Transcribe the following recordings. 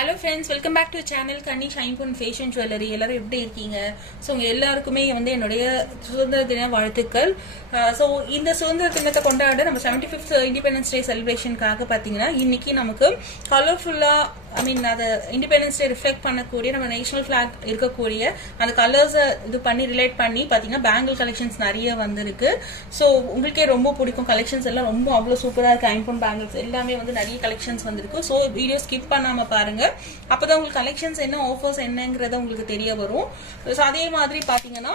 Hello friends, welcome back to the channel Kanni Shine Pon Fashion Jewelry. எல்லாரும் எப்படி இருக்கீங்க? So உங்க எல்லாருக்குமே வந்து என்னுடைய சுதந்திர தின வாழ்த்துக்கள். சோ இந்த சுதந்திர தினத்தை கொண்டாட நம்ம 75th இண்டிபெண்டன்ஸ் டே செலிப்ரேஷனுக்காக பாத்தீங்கன்னா இன்னைக்கு நமக்கு கலர்ஃபுல்லா அந்த இண்டிபெண்டன்ஸ் டே ரிஃப்ளெக்ட் பண்ணக்கூடிய நம்ம நேஷனல் ஃபிளாக் இருக்கக்கூடிய அந்த கலர்ஸ் இது பண்ணி ரிலேட் பண்ணி பாத்தீங்கன்னா பேங்கிள் கலெக்ஷன்ஸ் நிறைய வந்திருக்கு. சோ உங்களுக்கே ரொம்ப பிடிக்கும் கலெக்ஷன்ஸ் எல்லாம் ரொம்ப அவ்வளவு சூப்பரா இருக்கு. ஐம்பொன் பேங்கிள்ஸ் எல்லாமே வந்து நிறைய கலெக்ஷன்ஸ் வந்திருக்கு. சோ வீடியோ ஸ்கிப் பண்ணாம பாருங்க. அப்பதான் உங்களுக்கு கலெக்ஷன்ஸ் என்ன ஆஃபர்ஸ் என்னங்கறத உங்களுக்கு தெரிய வரும். சோ அதே மாதிரி பாத்தீங்கன்னா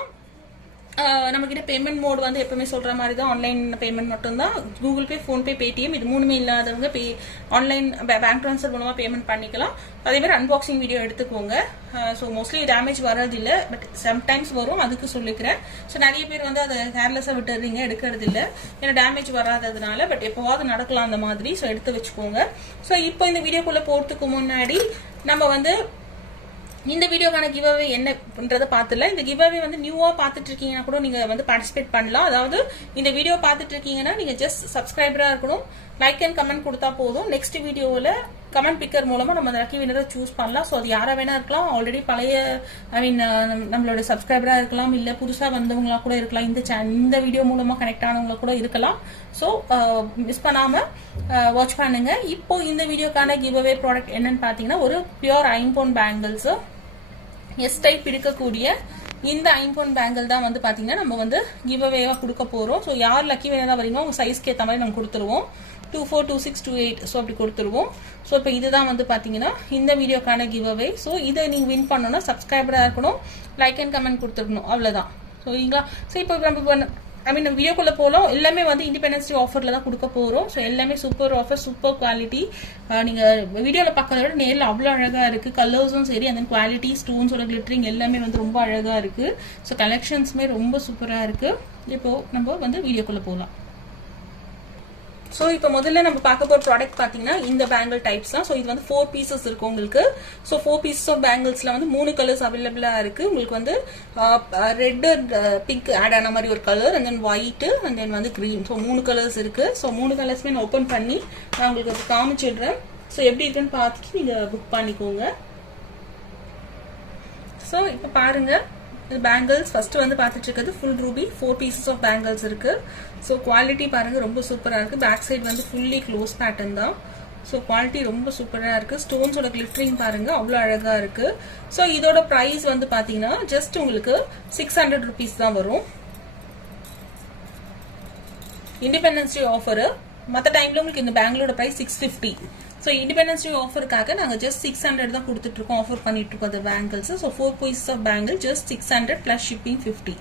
நம்ம கிட்ட பேமெண்ட் மோட் வந்து எப்பவுமே சொல்ற மாதிரி தான் ஆன்லைன் பேமெண்ட் மட்டும் தான். கூகுள் பே, போன்பே, பேடிஎம் இது மூணுமே இல்லாதவங்க ஆன்லைன் பேங்க் ட்ரான்ஸ்ஃபர் மூலமா பேமெண்ட் பண்ணிக்கலாம். அதே மாதிரி அன்பாக்சிங் வீடியோ எடுத்துக்கோங்க. ஸோ மோஸ்ட்லி டேமேஜ் வர்றதில்ல, பட் சம்டைம்ஸ் வரும், அதுக்கு சொல்லிக்கிறேன். ஸோ நிறைய பேர் வந்து அதை கேர்லெஸ்ஸாக விட்டுறீங்க, எடுக்கிறது இல்லை, ஏன்னா டேமேஜ் வராததுனால. பட் எப்போவாவது நடக்கலாம் அந்த மாதிரி. ஸோ எடுத்து வச்சுக்கோங்க. ஸோ இப்போ இந்த வீடியோக்குள்ள போறதுக்கு முன்னாடி நம்ம வந்து இந்த வீடியோக்கான கிவ் அவே என்னன்றதை பார்த்துல. இந்த கிவ் அவே வந்து நியூவா பார்த்துட்டு இருக்கீங்கன்னா கூட நீங்க வந்து பார்ட்டிசிபேட் பண்ணலாம். அதாவது இந்த வீடியோ பார்த்துட்டு இருக்கீங்கன்னா நீங்க ஜஸ்ட் சப்ஸ்கிரைபரா இருக்கணும், லைக் அண்ட் கமெண்ட் கொடுத்தா போதும். நெக்ஸ்ட் வீடியோவில் கமெண்ட் பிக்கர் மூலமா நம்ம லக்கி வினரை சூஸ் பண்ணலாம். ஸோ அது யாரா வேணா இருக்கலாம், ஆல்ரெடி பழைய நம்மளோட சப்ஸ்கிரைபரா இருக்கலாம், இல்ல புதுசா வந்தவங்களா கூட இருக்கலாம், இந்த வீடியோ மூலமா கனெக்ட் ஆனவங்களா கூட இருக்கலாம். ஸோ மிஸ் பண்ணாம வாட்ச் பண்ணுங்க. இப்போ இந்த வீடியோக்கான கிவ் அவே ப்ராடக்ட் என்னன்னு பாத்தீங்கன்னா ஒரு பியூர் ஐம்பொன் பேங்கிள்ஸ் எஸ் டைப் இருக்கக்கூடிய இந்த ஐம்பொன் பேங்கிள் தான் வந்து பாத்தீங்கன்னா நம்ம வந்து கிவ் அவேவா கொடுக்க போறோம். ஸோ யார் லக்கி வினரா வரீங்களோ உங்க சைஸ்க்கு ஏற்ற மாதிரி நம்ம கொடுத்துருவோம். 24, 26, 28 ஸோ அப்படி கொடுத்துருவோம். ஸோ இப்போ இதுதான் வந்து பாத்தீங்கன்னா இந்த வீடியோக்கான கிவ் அவே. ஸோ இதை நீங்க வின் பண்ணணும்னா சப்ஸ்கிரைபரா இருக்கணும், லைக் அண்ட் கமெண்ட் கொடுத்துருக்கணும், அவ்வளவுதான். சரிங்களா? ஸோ இப்போ நம்ம வீடியோக்குள்ள போலாம். எல்லாமே வந்து இண்டிபெண்டன்ஸ் டே ஆஃபர்ல தான் கொடுக்க போறோம். ஸோ எல்லாமே சூப்பர் ஆஃபர், சூப்பர் குவாலிட்டி. நீங்க வீடியோல பார்க்கறத விட நேரில் அவ்வளோ அழகா இருக்கு. கலர்ஸும் சரி, அந்த குவாலிட்டி, ஸ்டோன்ஸோட கிளிட்டரிங் எல்லாமே வந்து ரொம்ப அழகா இருக்கு. ஸோ கலெக்ஷன்ஸுமே ரொம்ப சூப்பரா இருக்கு. இப்போ நம்ம வந்து வீடியோக்குள்ள போலாம். ஸோ இப்போ முதல்ல நம்ம பார்க்க போற ப்ராடக்ட் பாத்தீங்கன்னா இந்த பேங்கிள் டைப்ஸ் தான். ஸோ இது வந்து 4 பீசஸ் இருக்கு உங்களுக்கு. ஸோ 4 பீசஸ் ஆஃப் பேங்கிள்ஸ்ல வந்து 3 கலர்ஸ் அவைலபிளா இருக்கு. உங்களுக்கு வந்து ரெட் அண்ட் பிங்க் ஆட் ஆன மாதிரி ஒரு colour, and then white, and then வந்து கிரீன். ஸோ 3 கலர்ஸ் இருக்கு. ஸோ 3 கலர்ஸ்மே நான் ஓப்பன் பண்ணி நான் உங்களுக்கு காமிச்சிடுறேன். ஸோ எப்படி இருக்குன்னு பார்த்துட்டு நீங்க புக் பண்ணிக்கோங்க. ஸோ இப்போ பாருங்க, பேங்கிள்ஸ் ஃபர்ஸ்ட் வந்து பார்த்துட்டு இருக்கிறது full ruby 4 pieces of bangles இருக்கு. ஸோ குவாலிட்டி பாருங்க ரொம்ப சூப்பரா இருக்கு. பேக் சைடு வந்து ஃபுல்லி க்ளோஸ் பேட்டர்ன் தான். ஸோ குவாலிட்டி ரொம்ப சூப்பரா இருக்கு. ஸ்டோன்ஸோட கிளிட்டரிங் பாருங்க அவ்வளோ அழகா இருக்கு. ஸோ இதோட பிரைஸ் வந்து பாத்தீங்கன்னா ஜஸ்ட் உங்களுக்கு 600 rupees தான் வரும். Independence day offer. மற்ற டைம்ல உங்களுக்கு இந்த பேங்கிளோட பிரைஸ் 650. ஸோ இண்டிபெண்டன்ஸ் டே ஆஃபருக்காக நாங்கள் ஜஸ்ட் 600 தான் கொடுத்துட்டு இருக்கோம், ஆஃபர் பண்ணிட்டு இருக்கோம் அந்த bangles. So 4 pieces of bangle just 600 plus shipping 50.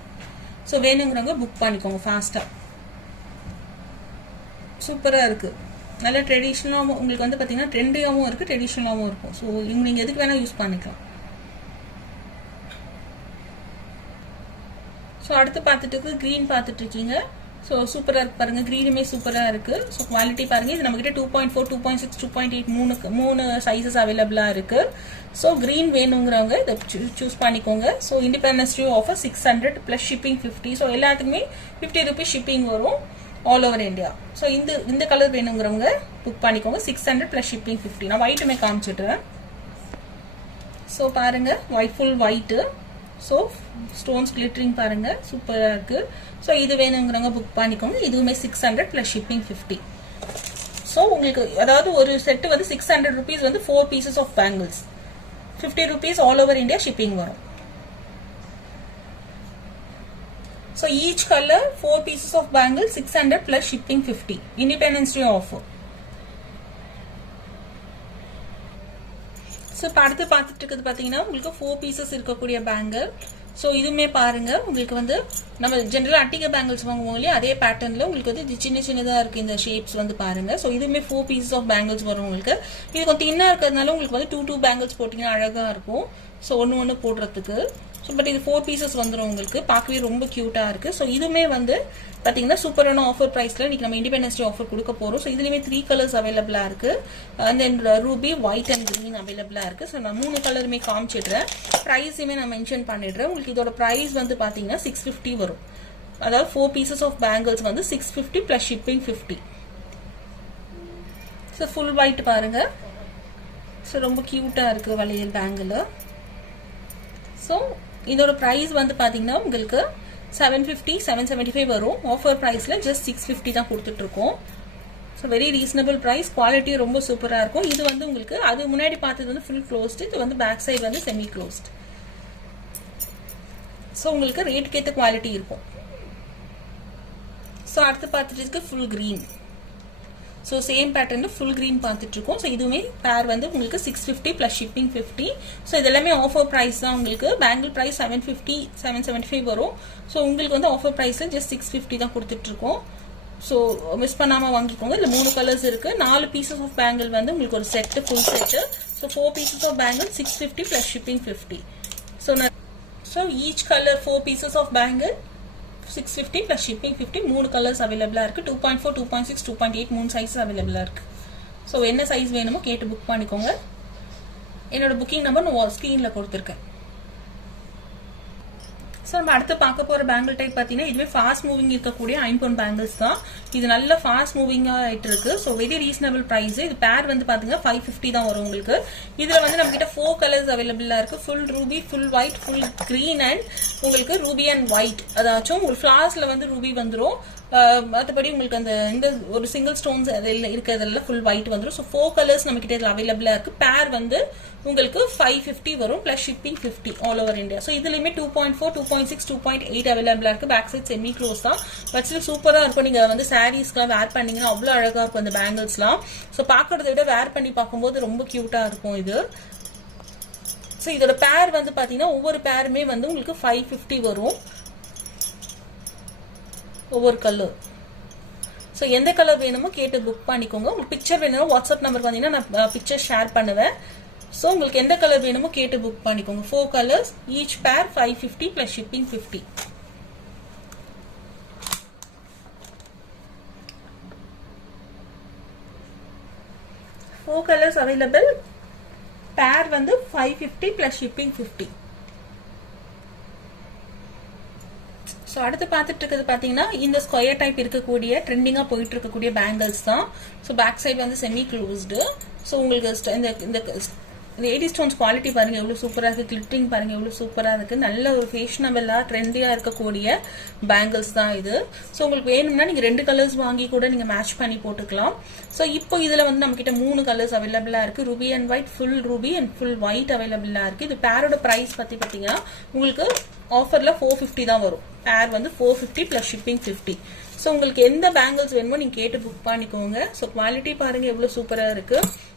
So வேணுங்கிறவங்க புக் பண்ணிக்கோங்க ஃபாஸ்டா. சூப்பரா இருக்கு. நல்ல ட்ரெடிஷ்னலாகவும் உங்களுக்கு வந்து பாத்தீங்கன்னா ட்ரெண்டியாகவும் இருக்கு, ட்ரெடிஷ்னலாகவும் இருக்கும். ஸோ நீங்க எதுக்கு வேணா யூஸ் பண்ணிக்கலாம். ஸோ அடுத்து பார்த்துட்டு இருக்கு கிரீன் பார்த்துட்டு இருக்கீங்க. ஸோ சூப்பரா இருக்கு பாருங்க, கிரீனுமே சூப்பரா இருக்கு. ஸோ குவாலிட்டி பாருங்க, இது நம்ம கிட்ட 2.4, 2.6, 2.8 மூணு சைசஸ் அவைலபிளா இருக்கு. ஸோ கிரீன் வேணுங்கிறவங்க இதை சூஸ் பண்ணிக்கோங்க. So independence day offer 600 plus shipping 50. So எல்லாத்துக்குமே 50 rupees ஷிப்பிங் வரும் ஆல் ஓவர் இந்தியா. ஸோ இந்த கலர் வேணுங்கிறவங்க புக் பண்ணிக்கோங்க. 600 பிளஸ் ஷிப்பிங் 50. நான் ஒயிட்டுமே காமிச்சிடுறேன். ஸோ பாருங்க, white full white. So stones glittering பாருங்க சூப்பரா இருக்கு. ஸோ இது வேணுங்கிறவங்க புக் பண்ணிக்கோங்க. இதுவுமே 600 பிளஸ் ஷிப்பிங் 50. ஸோ உங்களுக்கு அதாவது ஒரு செட்டு வந்து 600 rupees வந்து 4 pieces of bangles, 50 rupees all over India shipping வரும். So each color 4 pieces of bangle 600 plus shipping 50. Independence Day offer. So அடுத்து பார்த்துட்டு இருக்கிறது பாத்தீங்கன்னா உங்களுக்கு 4 pieces இருக்கக்கூடிய பேங்கிள். ஸோ இதுவுமே பாருங்க, உங்களுக்கு வந்து நம்ம ஜென்ரலா அட்டிகை பேங்கிள்ஸ் வாங்குவோம் இல்லையா, அதே பேட்டர்ன்ல உங்களுக்கு வந்து சின்ன சின்னதா இருக்கு இந்த ஷேப்ஸ் வந்து பாருங்க. ஸோ இதுவுமே 4 pieces ஆஃப் பேங்கிள்ஸ் வரும் உங்களுக்கு. இது கொஞ்சம் தின்னா இருக்கிறதுனால உங்களுக்கு வந்து 2 பேங்கிள்ஸ் போட்டீங்கன்னா அழகா இருக்கும். ஸோ ஒன்னு போடுறதுக்கு. ஸோ பட் இது 4 பீசஸ் வந்துடும் உங்களுக்கு, பார்க்கவே ரொம்ப கியூட்டா இருக்கு. ஸோ இதுவுமே வந்து பாத்தீங்கன்னா சூப்பரான ஆஃபர் பிரைஸ்ல இன்னைக்கு நம்ம இண்டிபெண்டன்ஸ் டே ஆஃபர் கொடுக்க போறோம். ஸோ இதுலயுமே 3 கலர்ஸ் அவைலபிளா இருக்கு. தென் ரூபி, ஒயிட் அண்ட் கிரீன் அவைலபிளா இருக்கு. ஸோ நான் 3 கலருமே காமிச்சிடுறேன். பிரைஸுமே நான் மென்ஷன் பண்ணிடுறேன். உங்களுக்கு இதோட பிரைஸ் வந்து பாத்தீங்கன்னா 650 வரும். அதாவது 4 பீசஸ் ஆஃப் பேங்கிள்ஸ் வந்து 650 plus shipping 50. So full white பாருங்க, ஸோ ரொம்ப க்யூட்டாக இருக்குது வளையல் பேங்கிள். ஸோ இதோட ப்ரைஸ் வந்து பார்த்தீங்கன்னா உங்களுக்கு 750 775 வரும். ஆஃபர் ப்ரைஸில் ஜஸ்ட் 650 தான் கொடுத்துட்ருக்கோம். So very reasonable price. Quality ரொம்ப சூப்பராக இருக்கும். இது வந்து உங்களுக்கு அது முன்னாடி பார்த்தது வந்து ஃபுல் க்ளோஸ்டு, இது வந்து பேக் சைடு வந்து செமி க்ளோஸ்ட். ஸோ உங்களுக்கு ரேட்டுக்கு ஏற்ற குவாலிட்டி இருக்கும். ஸோ அடுத்து பார்த்துட்டு இருக்கு ஃபுல் க்ரீன். ஸோ சேம் பேட்டர்னில் ஃபுல் க்ரீன் பார்த்துட்ருக்கோம். ஸோ இதுவுமே பேர் வந்து உங்களுக்கு 650 ப்ளஸ் ஷிப்பிங் 50. ஸோ இதெல்லாமே ஆஃபர் ப்ரைஸ் தான். உங்களுக்கு பேங்கிள் ப்ரைஸ் 750 775 வரும். ஸோ உங்களுக்கு வந்து ஆஃபர் ப்ரைஸில் ஜஸ்ட் 650 தான் கொடுத்துட்ருக்கோம். ஸோ மிஸ் பண்ணாமல் வாங்கிக்கோங்க. இதில் 3 கலர்ஸ் இருக்குது. 4 பீசஸ் ஆஃப் பேங்கிள் வந்து உங்களுக்கு ஒரு set, full set. So 4 pieces of bangle 650 plus shipping 50. So each colour 4 pieces of bangle 650 plus shipping 50. 3 colours அவைலபிளா இருக்கு. 2.4 2.6 2.8 3 சைஸ் அவைலபிளா இருக்கு. ஸோ என்ன சைஸ் வேணுமோ கேட்டு புக் பண்ணிக்கோங்க. என்னோட புக்கிங் நம்பர் நான் ஸ்க்ரீன்ல கொடுத்துருக்கேன். ஸோ நம்ம அடுத்து பார்க்க போகிற பேங்கிள் டைப் பார்த்தீங்கன்னா இதுவே ஃபாஸ்ட் மூவிங் இருக்கக்கூடிய ஐம்பொன் பேங்கிள்ஸ் தான். இது நல்ல ஃபாஸ்ட் மூவிங்காக ஆகிட்டு இருக்கு. So very reasonable price. இது பேர் வந்து பார்த்தீங்கன்னா 550 தான் வரும் உங்களுக்கு. இதில் வந்து நம்மகிட்ட 4 கலர்ஸ் அவைலபிளாக இருக்குது. Full Ruby, full white, full green and உங்களுக்கு ரூபி அண்ட் ஒயிட். அதாச்சும் உங்களுக்கு ஃப்ளார்ஸில் வந்து ரூபி வந்துடும். மற்றபடி உங்களுக்கு அந்த இந்த ஒரு சிங்கிள் ஸ்டோன்ஸ் அதில் இருக்கிறதெல்லாம் ஃபுல் ஒயிட் வந்துடும். ஸோ 4 கலர்ஸ் நம்மகிட்ட இதில் அவைலபிளாக இருக்குது. பேர் வந்து உங்களுக்கு 550 வரும் plus shipping 50 all over India. So இதுலையுமே 2.4 2.6 2.8 அவைலபிளாக இருக்குது. பேக் சைட் செமி க்ளோஸ் தான். பட் சூப்பராக இருக்கும். நீங்கள் வந்து சாரீஸ்க்குலாம் வேர் பண்ணிங்கன்னா அவ்வளோ அழகாக இருக்கும் அந்த பேங்கிள்ஸ்லாம். ஸோ பார்க்கறத விட வேர் பண்ணி பார்க்கும்போது ரொம்ப க்யூட்டாக இருக்கும் இது. ஸோ இதோட பேர் வந்து பார்த்தீங்கன்னா ஒவ்வொரு பேருமே வந்து உங்களுக்கு 550 வரும் ஒவ்வொரு கலர். ஸோ எந்த கலர் வேணுமோ கேட்டு புக் பண்ணிக்கோங்க. உங்களுக்கு பிக்சர் வேணுமோ வாட்ஸ்அப் நம்பர் பார்த்தீங்கன்னா நான் பிக்சர் ஷேர் பண்ணுவேன். ஸோ உங்களுக்கு எந்த கலர் வேணுமோ கேட்டு புக் பண்ணிக்கோங்க. 4 கலர்ஸ், ஈச் பேர் 550 plus shipping 50. Four colours available. பேர் வந்து 550 ப்ளஸ் ஷிப்பிங் 50. ஸோ அடுத்து பார்த்துட்டு இருக்கிறது பார்த்தீங்கன்னா இந்த ஸ்கொயர் டைப் இருக்கக்கூடிய ட்ரெண்டிங்காக போயிட்டு இருக்கக்கூடிய பேங்கிள்ஸ் தான். ஸோ பேக் சைடு வந்து செமி க்ளோஸ்டு. ஸோ உங்களுக்கு இந்த லேடி ஸ்டோன்ஸ் குவாலிட்டி பாருங்க எவ்வளோ சூப்பராக இருக்குது. கிளிட்டரிங் பாருங்க எவ்வளோ சூப்பராக இருக்குது. நல்ல ஒரு ஃபேஷனபிளாக ட்ரெண்டியாக இருக்கக்கூடிய பேங்கிள்ஸ் தான் இது. ஸோ உங்களுக்கு வேணும்னா நீங்கள் 2 கலர்ஸ் வாங்கி கூட நீங்கள் மேட்ச் பண்ணி போட்டுக்கலாம். ஸோ இப்போ இதில் வந்து நம்மக்கிட்ட 3 கலர்ஸ் அவைலபிளாக இருக்குது. Ruby and white, full Ruby and full white அவைலபிளாக இருக்குது. இது பேரோட ப்ரைஸ் பற்றி பார்த்தீங்கன்னா உங்களுக்கு ஆஃபரில் 450 தான் வரும். பேர் வந்து 450 ப்ளஸ் ஷிப்பிங் 50. ஸோ உங்களுக்கு எந்த பேங்கிள்ஸ் வேணுமோ நீங்கள் கேட்டு புக் பண்ணிக்கோங்க. ஸோ குவாலிட்டி பாருங்கள் எவ்வளோ சூப்பராக இருக்குது.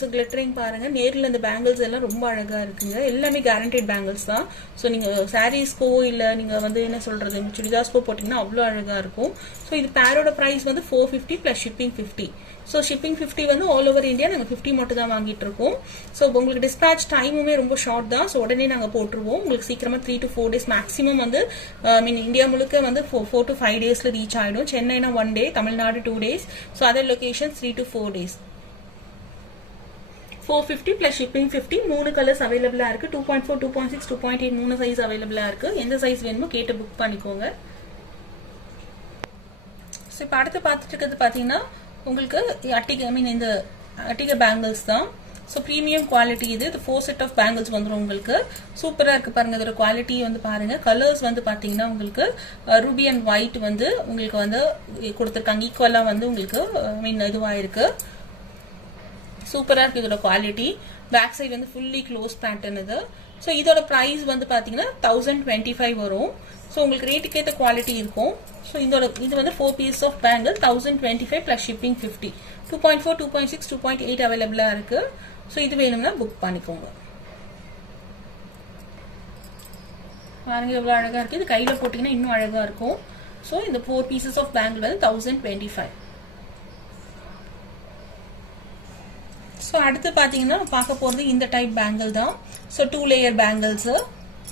ஸோ கிளிட்டரிங் பாருங்கள். நேரில் இந்த பேங்கிள்ஸ் எல்லாம் ரொம்ப அழகாக இருக்குங்க. எல்லாமே கேரண்டட் பேங்கிள்ஸ் தான். ஸோ நீங்கள் சாரீஸ்க்கோ இல்லை நீங்கள் வந்து என்ன சொல்கிறது சுடிதாஸ்க்கோ போட்டிங்கன்னா அவ்வளோ அழகாக இருக்கும். ஸோ இது பேரோட ப்ரைஸ் வந்து 450 ப்ளஸ் ஷிப்பிங் 50. ஸோ ஷிப்பிங் 50 வந்து ஆல் ஓவர் இந்தியா நாங்கள் 50 மட்டும் தான் வாங்கிட்டு இருக்கோம். ஸோ உங்களுக்கு டிஸ்பேச் டைமுமே ரொம்ப ஷார்ட் தான். ஸோ உடனே நாங்கள் போட்டுருவோம். உங்களுக்கு சீக்கிரமாக 3 to 4 days மேக்ஸிமம் வந்து இந்தியா முழுக்க வந்து 4 to 5 days ரீச் ஆகிடும். சென்னைனா 1 day, Tamil Nadu 2 days. So other location 3 to 4 days. 450 plus shipping 50. 3 colours அவைலபிளா இருக்கு. 2.4 2.6 2.8 3 சைஸ் அவைலபிளா இருக்கு. எந்த சைஸ் வேணுமோ கேட்டு புக் பண்ணிக்கோங்க. ஸோ இப்போ அடுத்து பார்த்துட்டு இருக்கிறது பார்த்தீங்கன்னா உங்களுக்கு இந்த அட்டிகை பேங்கிள்ஸ் தான். ஸோ ப்ரீமியம் குவாலிட்டி இது. 4 செட் ஆஃப் பேங்கிள்ஸ் வந்துடும் உங்களுக்கு. சூப்பராக இருக்குது பாருங்க. இதோட குவாலிட்டி வந்து பாருங்க. கலர்ஸ் வந்து பார்த்தீங்கன்னா உங்களுக்கு ரூபி அண்ட் ஒயிட் வந்து உங்களுக்கு வந்து கொடுத்துருக்காங்க. ஈக்குவலாக வந்து உங்களுக்கு இதுவாக இருக்கு. சூப்பராக இருக்குது இதோட குவாலிட்டி. பேக் சைடு வந்து ஃபுல்லி க்ளோஸ் பேட்டர்ன் இது. ஸோ இதோட ப்ரைஸ் வந்து பார்த்தீங்கன்னா 1025 வரும். ஸோ உங்களுக்கு ரேட்டுக்கு ஏற்ற குவாலிட்டி இருக்கும். ஸோ இது வந்து 4 piece of bangle 1025 plus shipping 50. 2.4 2.6 2.8 அவைலபிளாக இருக்குது. ஸோ இது வேணும்னா புக் பண்ணிக்கோங்க. பாருங்க எவ்வளோ அழகாக இருக்குது. இது கையில் போட்டிங்கன்னா இன்னும் அழகாக இருக்கும். ஸோ இந்த 4 பீசஸ் ஆஃப் பேங்கிள் வந்து 1025. ஸோ அடுத்து பார்த்தீங்கன்னா பார்க்க போகிறது இந்த டைப் பேங்கிள் தான். ஸோ 2 லேயர் பேங்கிள்ஸு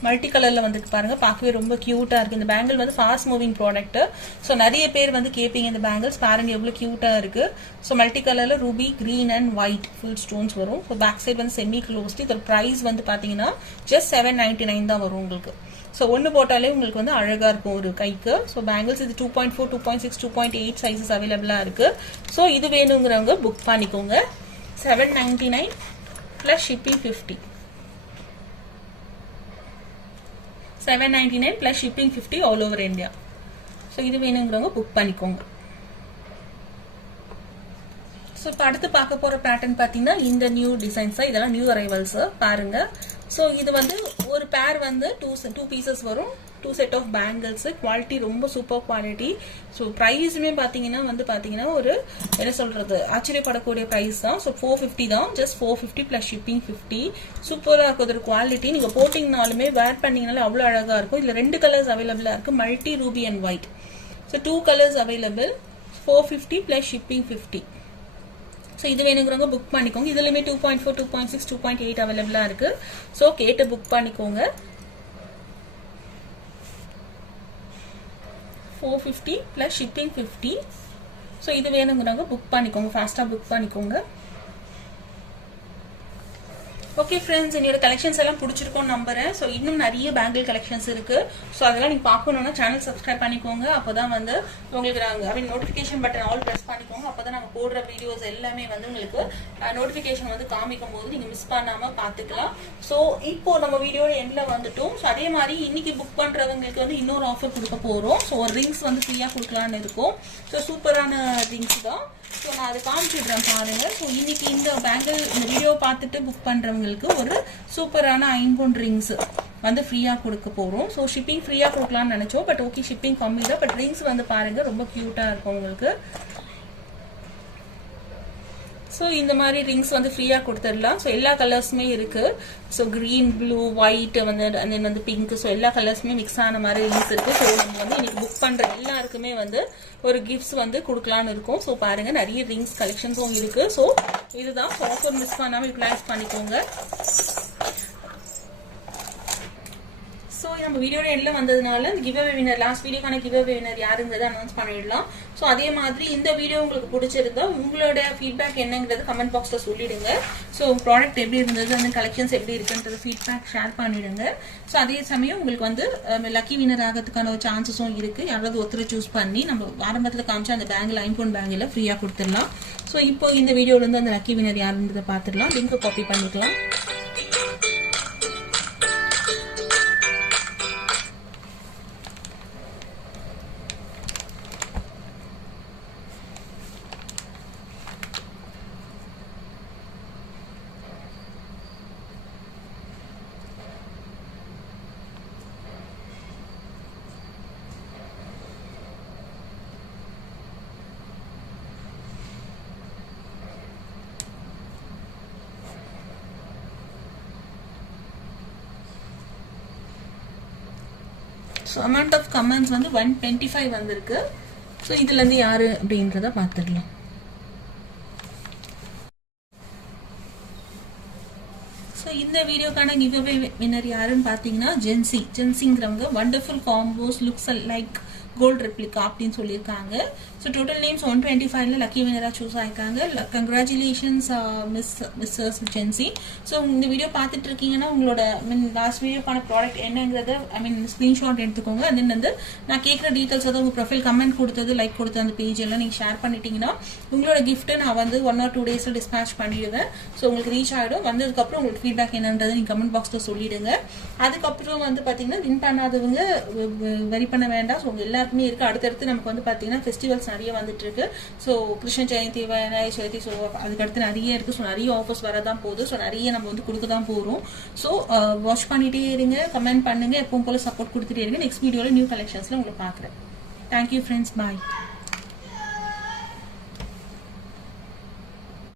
மல்டி கலரில் வந்து பாருங்க. பார்க்கவே ரொம்ப க்யூட்டாக இருக்குது. இந்த பேங்கிள் வந்து ஃபாஸ்ட் மூவிங் ப்ராடக்ட். ஸோ நிறைய பேர் வந்து கேட்பீங்க இந்த பேங்கிள்ஸ். பாருங்க எவ்வளோ க்யூட்டாக இருக்குது. ஸோ மல்டி கலரில் Ruby, green and white full stones வரும். ஸோ பேக் சைட் வந்து செமி க்ளோஸ்டு. இதோட ப்ரைஸ் வந்து பார்த்தீங்கன்னா ஜஸ்ட் 799 தான் வரும் உங்களுக்கு. ஸோ ஒன்று போட்டாலே உங்களுக்கு வந்து அழகாக இருக்கும் ஒரு கைக்கு. ஸோ பேங்கிள்ஸ் இது 2.4 2.6 2.8 சைஸஸ் அவைலபிளாக இருக்குது. ஸோ இது வேணுங்கிறவங்க புக் பண்ணிக்கோங்க. 799 plus shipping 50. 799 plus shipping 50 all over India. So இது வேணும்ங்கறவங்க புக் பண்ணிக்கோங்க. So இப்போ அடுத்து பார்க்க போற பேட்டர்ன் பாத்தீங்கன்னா இந்த நியூ டிசைன்ஸ் இதெல்லாம் நியூ அரைவல்ஸ் பாருங்க. So இது வந்து ஒரு பேர் வந்து two pieces வரும். 2 set of bangles. குவாலிட்டி ரொம்ப சூப்பர் குவாலிட்டி. ஸோ ப்ரைஸுமே பார்த்தீங்கன்னா வந்து பார்த்தீங்கன்னா ஒரு என்ன சொல்றது ஆச்சரியப்படக்கூடிய ப்ரைஸ் தான். ஸோ 450 தான், ஜஸ்ட் 450 ப்ளஸ் ஷிப்பிங் 50. சூப்பராக இருக்கும் ஒரு குவாலிட்டி. நீங்கள் போட்டிங்கனாலுமே வேர் பண்ணிங்கனாலே அவ்வளோ அழகாக இருக்கும். இதில் 2 கலர்ஸ் அவைலபிளாக இருக்குது, multi Ruby and white. So 2 colours available, 450 plus shipping 50. So இது வேணுங்கிறவங்க புக் பண்ணிக்கோங்க. இதுலையுமே 2.4, 2.6, 2.8 அவைலபிளாக இருக்குது. ஸோ கேட்டு புக் பண்ணிக்கோங்க. 450 plus shipping 50. So இது வேணும்ங்கறவங்க புக் பண்ணிக்கோங்க, ஃபாஸ்டா புக் பண்ணிக்கோங்க. ஓகே ஃப்ரெண்ட்ஸ், என்னோட கலெக்ஷன்ஸ் எல்லாம் பிடிச்சிருக்கோம் நம்புறேன். ஸோ இன்னும் நிறைய பேங்கிள் கலெக்ஷன்ஸ் இருக்கு. ஸோ அதெல்லாம் நீங்க பார்க்கணும்னா சேனல் சப்ஸ்கிரைப் பண்ணிக்கோங்க. அப்போதான் வந்து உங்களுக்கு நாங்கள் நோட்டிஃபிகேஷன் பட்டன் ஆல் ப்ரெஸ் பண்ணிக்கோங்க. அப்போதான் நாங்கள் போடுற வீடியோஸ் எல்லாமே வந்து உங்களுக்கு நோட்டிஃபிகேஷன் வந்து காமிக்கும் போது நீங்க மிஸ் பண்ணாம பார்த்துக்கலாம். ஸோ இப்போ நம்ம வீடியோட எண்ட்ல வந்துட்டோம். ஸோ அதே மாதிரி இன்னைக்கு புக் பண்றவங்களுக்கு வந்து இன்னொரு ஆஃபர் கொடுக்க போறோம். ஸோ ஒரு ரிங்ஸ் வந்து ஃப்ரீயா கொடுக்கலான்னு இருக்கோம். ஸோ சூப்பரான ரிங்ஸ் தான். ஸோ நான் அதை காமிச்சிடுறேன் பாருங்க. ஸோ இன்னைக்கு இந்த பேங்கிள் இந்த வீடியோ பார்த்துட்டு புக் பண்றவங்களுக்கு ஒரு சூப்பரான ஐம்பொன் ரிங்ஸ் வந்து ஃப்ரீயா கொடுக்க போறோம். ஸோ ஷிப்பிங் ஃப்ரீயா கொடுக்கலாம்னு நினைச்சோம், பட் ஓகே ஷிப்பிங் கம்மி தான். பட் ரிங்ஸ் வந்து பாருங்க ரொம்ப கியூட்டா இருக்கும் உங்களுக்கு. ஸோ இந்த மாதிரி ரிங்ஸ் வந்து ஃப்ரீயாக கொடுத்துடலாம். ஸோ எல்லா கலர்ஸுமே இருக்கு. ஸோ கிரீன், ப்ளூ, ஒயிட் வந்து பிங்க், ஸோ எல்லா கலர்ஸுமே மிக்ஸ் ஆன மாதிரி ரிங்ஸ் இருக்கு. ஸோ நம்ம வந்து இன்னைக்கு புக் பண்ற எல்லாருக்குமே வந்து ஒரு கிஃப்ட்ஸ் வந்து கொடுக்கலான்னு இருக்கும். ஸோ பாருங்க நிறைய ரிங்ஸ் கலெக்ஷன்ஸும் இருக்கு. ஸோ இதுதான் ஆஃபர், மிஸ் பண்ணாம யூட்டிலைஸ் பண்ணிக்கோங்க. ஸோ நம்ம வீடியோட எல்லாம் வந்ததுனால இந்த கிவ் அவே வினர், லாஸ்ட் வீடியோக்கான கிவ் அவே வினர் யாருங்கிறத அனௌன்ஸ் பண்ணிடலாம். ஸோ அதே மாதிரி இந்த வீடியோ உங்களுக்கு பிடிச்சிருந்தா உங்களோட ஃபீட்பேக் என்னங்கிறது கமெண்ட் பாக்ஸில் சொல்லிடுங்க. ஸோ ப்ராடக்ட் எப்படி இருந்தது, அந்த கலெக்ஷன்ஸ் எப்படி இருக்குன்றது ஃபீட்பேக் ஷேர் பண்ணிடுங்க. ஸோ அதே சமயம் உங்களுக்கு வந்து லக்கி வினர் ஆகிறதுக்கான ஒரு சான்சஸும் இருக்கு. யாராவது ஒருத்தர் சூஸ் பண்ணி நம்ம ஆரம்பத்தில் காமிச்சா அந்த பேங்கில் ஐம்பொன் பேங்கில் ஃப்ரீயாக கொடுத்துடலாம். ஸோ இப்போ இந்த வீடியோல இருந்து அந்த லக்கி வினர் யாருன்றதை பார்த்துடலாம். லிங்க் காப்பி பண்ணிக்கலாம். ஸோ அமௌண்ட் ஆஃப் கமெண்ட்ஸ் வந்து 125 வந்திருக்கு. ஸோ இதுலேருந்து யாரு அப்படின்றத பார்த்துடலாம். ஸோ இந்த வீடியோக்கான கிவ் அவே வின்னர் யாருன்னு பார்த்தீங்கன்னா ஜென்சிங்கிறவங்க wonderful combos looks like gold replica அப்படின்னு சொல்லியிருக்காங்க. ஸோ டோட்டல் நேம்ஸ் 125ல லக்கி வினராக சூஸ் ஆயிருக்காங்க. Congratulations missus Jency. ஸோ இந்த வீடியோ பார்த்துட்டு இருக்கீங்கன்னா உங்களோட லாஸ்ட் வீடியோக்கான ப்ராடக்ட் என்னங்கிறத ஸ்க்ரீன்ஷாட் எடுத்துக்கோங்க. அது வந்து நான் கேட்குற டீட்டெயில்ஸ் அதாவது உங்கள் ப்ரொஃபைல் கமெண்ட் கொடுத்தது, லைக் கொடுத்த அந்த பேஜ் எல்லாம் நீங்கள் ஷேர் பண்ணிட்டீங்கன்னா உங்களோட கிஃப்ட்டை நான் வந்து 1 or 2 days டிஸ்பேச் பண்ணிடுவேன். ஸோ உங்களுக்கு ரீச் ஆகிடும். வந்ததுக்கப்புறம் உங்களுக்கு ஃபீட்பேக் என்னன்றது நீங்கள் கமெண்ட் பாக்ஸில் சொல்லிடுங்க. அதுக்கப்புறம் வந்து பார்த்தீங்கன்னா வின் பண்ணாதவங்க வெரி பண்ண வேண்டாம். ஸோ எல்லாருக்குமே இருக்கு. அடுத்தடுத்து நமக்கு வந்து பார்த்தீங்கன்னா ஃபெஸ்டிவல்ஸ் நிறைய வந்துட்டு இருக்கு. ஸோ கிருஷ்ண ஜெயந்தி, விநாயகர் சதுர்த்தி, ஸோ அதுக்கடுத்து நிறைய இருக்கு. ஸோ நிறைய ஆஃபர்ஸ் வரதான் போகுது. ஸோ நிறைய நம்ம வந்து கொடுக்க தான் போகிறோம். ஸோ வாட்ச் பண்ணிட்டே இருங்க, கமெண்ட் பண்ணுங்க, எப்பவும் போல சப்போர்ட் கொடுத்துட்டே இருங்க. நெக்ஸ்ட் வீடியோவில் நியூ கலெக்ஷன்ஸ்ல உங்களை பார்க்குறேன். தேங்க்யூ ஃப்ரெண்ட்ஸ், பாய்.